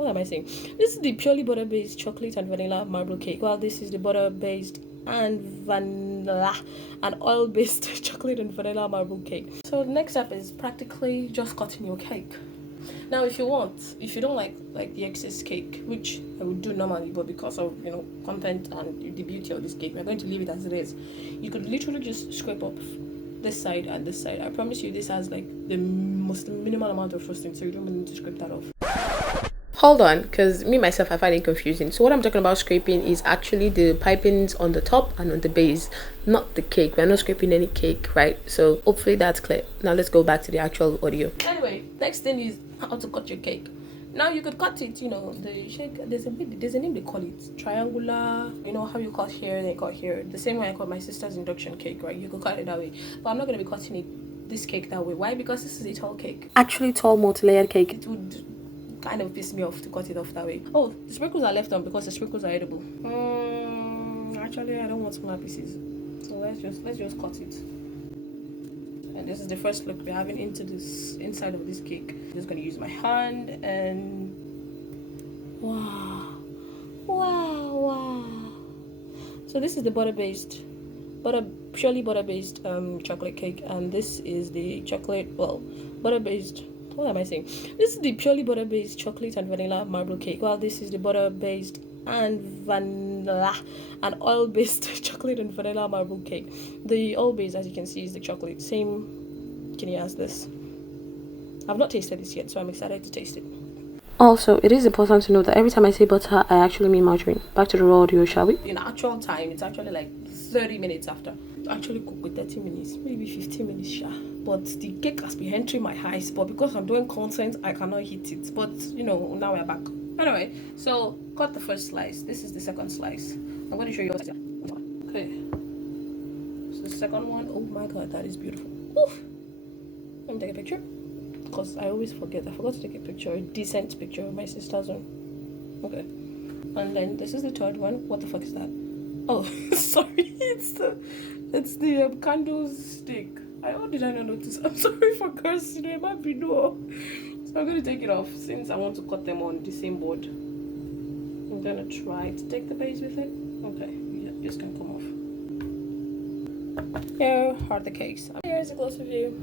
what am I saying? This is the purely butter-based chocolate and vanilla marble cake. Well, this is the butter-based and vanilla and oil-based chocolate and vanilla marble cake. So the next step is practically just cutting your cake. Now, if you don't like the excess cake, which I would do normally, but because of content and the beauty of this cake, we're going to leave it as it is. You could literally just scrape off this side and this side. I promise you, this has like the most minimal amount of frosting, so you don't need to scrape that off. Hold on, because me myself I find it confusing. So what I'm talking about scraping is actually the pipings on the top and on the base, not the cake. We're not scraping any cake, right? So hopefully that's clear. Now let's go back to the actual audio. Anyway, next thing is how to cut your cake. Now you could cut it, the shape, there's a name they call it, triangular. You know how you cut here, then cut here. The same way I cut my sister's induction cake, right? You could cut it that way. But I'm not going to be cutting this cake that way. Why? Because this is a tall cake. Actually tall multi-layered cake. It would kind of piss me off to cut it off that way. Oh, the sprinkles are left on because the sprinkles are edible. Actually, I don't want smaller pieces. So let's just cut it. And this is the first look we're having into this inside of this cake. I'm just gonna use my hand and wow. So this is the purely butter-based chocolate cake, and this is the butter-based. What am I saying? This is the purely butter-based chocolate and vanilla marble cake. Well, this is the butter-based and vanilla and oil-based chocolate and vanilla marble cake. The oil-based, as you can see, is the chocolate. Same guinea as this. I've not tasted this yet, so I'm excited to taste it. Also, it is important to note that every time I say butter, I actually mean margarine. Back to the raw audio, shall we? In actual time, it's actually like 30 minutes after. Actually cook with 30 minutes, maybe 15 minutes, sure. But the cake has been entering my eyes, but because I'm doing content, I cannot hit it. But now we're back. Anyway, so cut the first slice. This is the second slice. I'm going to show you. Okay. So the second one, oh my god, that is beautiful. Oof. Let me take a picture, because I always forget. I forgot to take a picture, a decent picture of my sister's one. Okay. And then this is the third one. What the fuck is that? Oh, sorry. It's the candle stick. How did I not notice? I'm sorry for cursing. It might be no. So I'm going to take it off since I want to cut them on the same board. I'm going to try to take the base with it. Okay, yeah, this can come off. Here are the cakes. Here's a closer view.